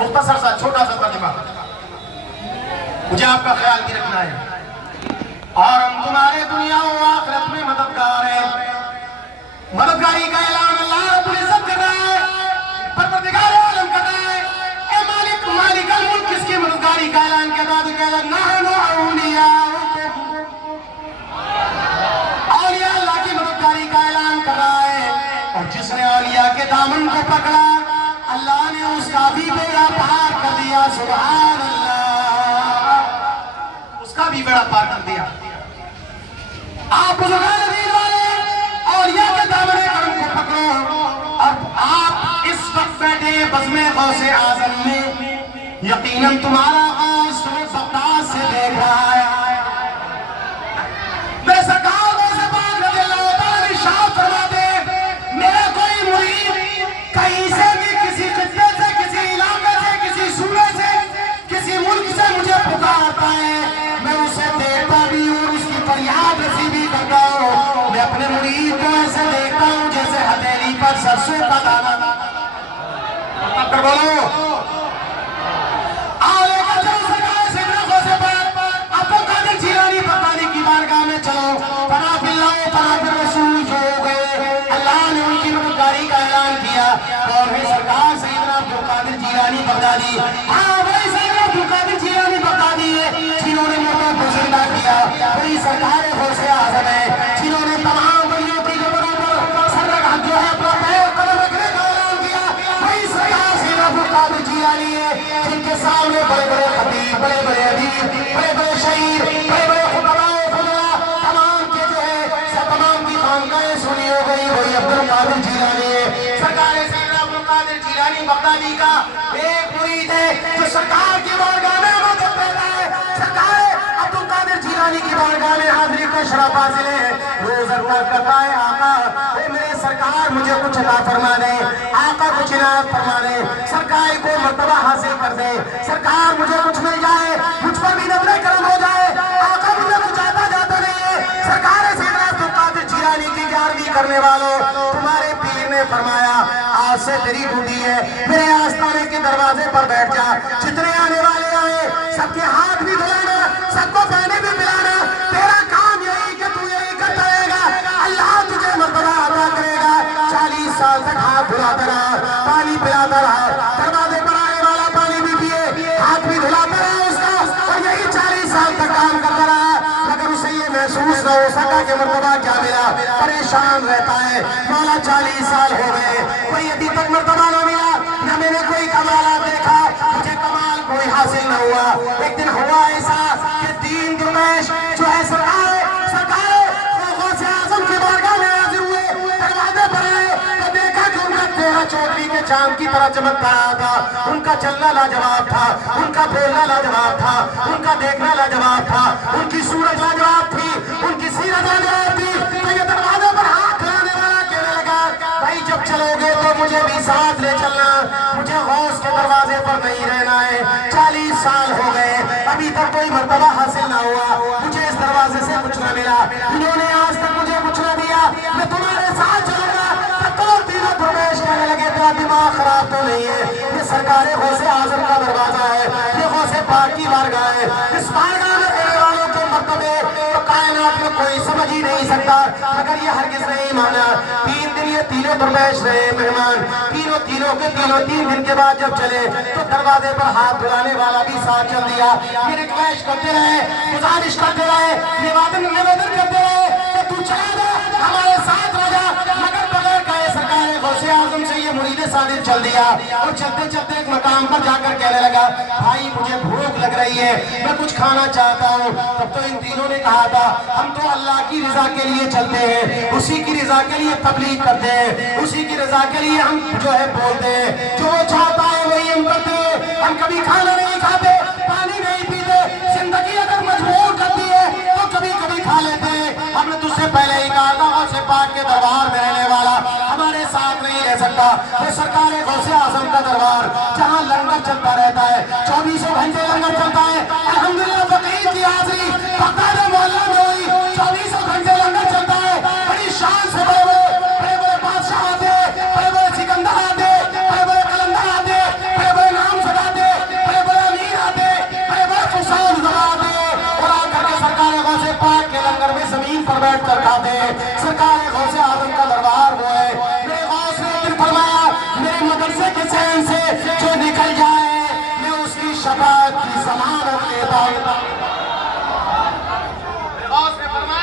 مختصر سا چھوٹا سا ترجمہ مجھے آپ کا خیال کی رکھنا ہے. اور ہم تمہارے دنیا و آخرت میں مددگار ہیں. مددگاری کا اعلان اللہ رب العزت کر رہا ہے, پروردگار عالم کر رہا ہے. اے مالک الملک کس کی مددگاری کا اعلان کرتا ہے؟ تو کہتا ہے نحن اولیاؤکم. اولیاء اللہ کی مددگاری کا اعلان کر رہا ہے. اور جس نے اولیاء کے دامن کو پکڑا اللہ نے اس کا بھی بیڑا پار کر دیا. سبحان اللہ, اس کا بھی بیڑا پار کر دیا. آپ بزرگان دین والے اولیاء کے دامن کرم کو پکڑو. اب آپ اس وقت بیٹھے بزم غوث اعظم میں, یقیناً تمہارا غوث تمہیں بغداد سے دیکھ رہا ہے. میرے سرکار غوث پاک رضی اللہ تعالیٰ ارشاد فرماتے ہیں میرا کوئی مرید کہیں سے بھی, کسی خطے سے, کسی علاقے سے, کسی صوبے سے, کسی ملک سے مجھے پکارتا ہے, میں اسے دیکھتا بھی ہوں, اس کی فریاد رسی بھی کرتا ہوں. میں اپنے مرید کو ایسے دیکھتا ہوں جیسے ہتھیلی پر سرسوں کا دانا. کر بولو کی بارگاہ میں چلو. فنا فی اللہ فنا فی الرسول جو ہو گئے, اللہ نے ان کی مددگاری کا اعلان کیا. اور ہے سرکار سیدنا عبدالقادر جیلانی بغدادی. ہاں وہی سیدنا عبدالقادر جیلانی بغدادی ہے جنہوں نے مردوں کو زندہ کیا. وہی سرکار غوث اعظم ہے جنہوں نے تمام ولیوں کی قبروں پر سر رکھ جو ہے اپنا پیر قدم رکھنے کا اعلان کیا. وہی سرکار سیدنا عبدالقادر جیلانی ہے جن کے سامنے بڑے بڑے خطیب, بڑے بڑے ادیب, بڑے بڑے شاعر, بڑے بڑے وہی عبدالقادر جیلانی ہے. سرکار سیدنا عبدالقادر جیلانی بغدادی کا ایک مرید ہے جو سرکار کی بارگاہ میں مدد دیتا ہے. سرکار عبدالقادر جیلانی کی بارگاہ میں حاضری کو شرف حاصل ہے. روز ارکار کرتا ہے آقا اے میرے سرکار مجھے کچھ عطا فرما دے, آقا کچھ عنایت فرما دے, سرکار کو مرتبہ حاصل کر دے, سرکار مجھے کچھ مل جائے, مجھ پر بھی نظر کرم ہو جائے. آقا مجھے کچھ آتا جاتا نہیں ہے. سرکار سیدنا عبدالقادر جیلانی کی جاروی کرنے والوں, تمہارے پیر نے فرمایا آج سے تیری ڈیوٹی ہے میرے آستانے کے دروازے پر بیٹھ جا. جتنے آنے والے آئے سب کے ہاتھ بھی دھلانا, سب کو پانی بھی پلانا. تیرا کام یہی کہ تو یہی کرتا رہے گا, اللہ تجھے مرتبہ عطا کرے گا. 40 سال تک ہاتھ دھلاتا رہا, پانی پلاتا رہا, دروازے پر آنے والا پانی بھی پیے, ہاتھ بھی دھلاتا رہا اس کا, اور یہی 40 سال تک کام کرتا رہا. مگر اسے یہ محسوس نہ ہو سکا کہ مرتبہ کیا ملا, پریشان رہتا ہے. مولا 40 سال ہو گئے, کوئی ابھی تک مرتبہ نہ ملا, نہ میں نے کوئی کمالات دیکھا, مجھے کمال کوئی حاصل نہ ہوا. ایک دن ہوا ایسا کہ 3 درویش جو ہے سرکار غوث اعظم کی بارگاہ میں حاضر ہوئے, دروازے پر آئے تو دیکھا کہ ان کا چہرہ چودھری کے چاند کی طرح چمکتا رہا تھا. ان کا چلنا لاجواب تھا, ان کا بولنا لاجواب تھا, ان کا دیکھنا لاجواب تھا, ان کی صورت لاجواب تھی, ان کی سیرت لاجواب تھی. تو یہ دروازے پر ہاتھ لانے والا کہنے لگا بھائی جب چلو گے تو مجھے بھی ساتھ لے چلنا, مجھے غوث کے دروازے پر نہیں رہنا ہے. 40 سال ہو گئے ابھی تک کوئی مرتبہ حاصل نہ ہوا, مجھے اس دروازے سے کچھ نہ ملا, انہوں نے آج تک مجھے کچھ نہ دیا, میں تمہارے ساتھ چلوں گا. تینوں درویش کہنے لگے تیرا دماغ خراب تو نہیں ہے, یہ سرکار غوث اعظم کا دروازہ ہے, یہ غوث پاک کی بارگاہ ہے. اس بارگاہ میں رہنے والوں کے مرتبے تو کائنات میں کوئی سمجھ ہی نہیں سکتا. مگر یہ ہرگز نہیں مانا. 3 دن یہ تینوں درویش رہے مہمان, تینوں کے 3 دن کے بعد جب چلے تو دروازے پر ہاتھ دھلانے والا بھی ساتھ چل دیا. یہ ریکویسٹ کرتے رہے, گزارش کرتے رہے, نویدن کرتے رہے کہ تو چلا جا, ہمارے ساتھ رہ جا. مگر بغیر کہے سرکار غوث اعظم سے یہ مرید صادق چل دیا, اور چلتے چلتے ایک مقام پر جا کر کہنے لگا بھائی مجھے بھوک لگ رہی ہے, میں کچھ کھانا چاہتا ہوں. تب تو ان تینوں نے کہا تھا ہم تو اللہ کی رضا کے لیے چلتے ہیں, اسی کی رضا کے لیے تبلیغ کرتے ہیں, اسی کی رضا کے لیے ہم جو ہے بولتے ہیں, جو وہ چاہتا ہے وہی ہم کرتے ہیں. ہم کبھی کھانا نہیں کھاتے, پانی نہیں پیتے, زندگی اگر مجبور کرتی ہے تو کبھی کبھی کھا لیتے ہیں. ہم نے تجھ سے پہلے ہی کہا تھا غوث پاک کے دربار میں رہنے والا ہمارے ساتھ نہیں رہ سکتا. وہ سرکار غوث اعظم کا دربار جہاں لنگر چلتا رہتا ہے, 24 گھنٹے لنگر چلتا ہے. الحمدللہ فقیر کی حاضری بغداد محلہ میں ہوئی, 24 گھنٹے لنگر چلتا ہے. بڑی شان سے بڑے بڑے بادشاہ آتے, بڑے بڑے سکندر آتے, بڑے بڑے قلندر آتے, بڑے بڑے نام سجاتے, پر بیٹھ کر کھاتے ہیں. سرکار غوث اعظم کا دربار وہ ہے. میرے غوث نے دل فرمایا میرے مدرسے کے چین سے جو نکل جائے میں اس کی شفاعت کی ضمانت دیتا ہوں.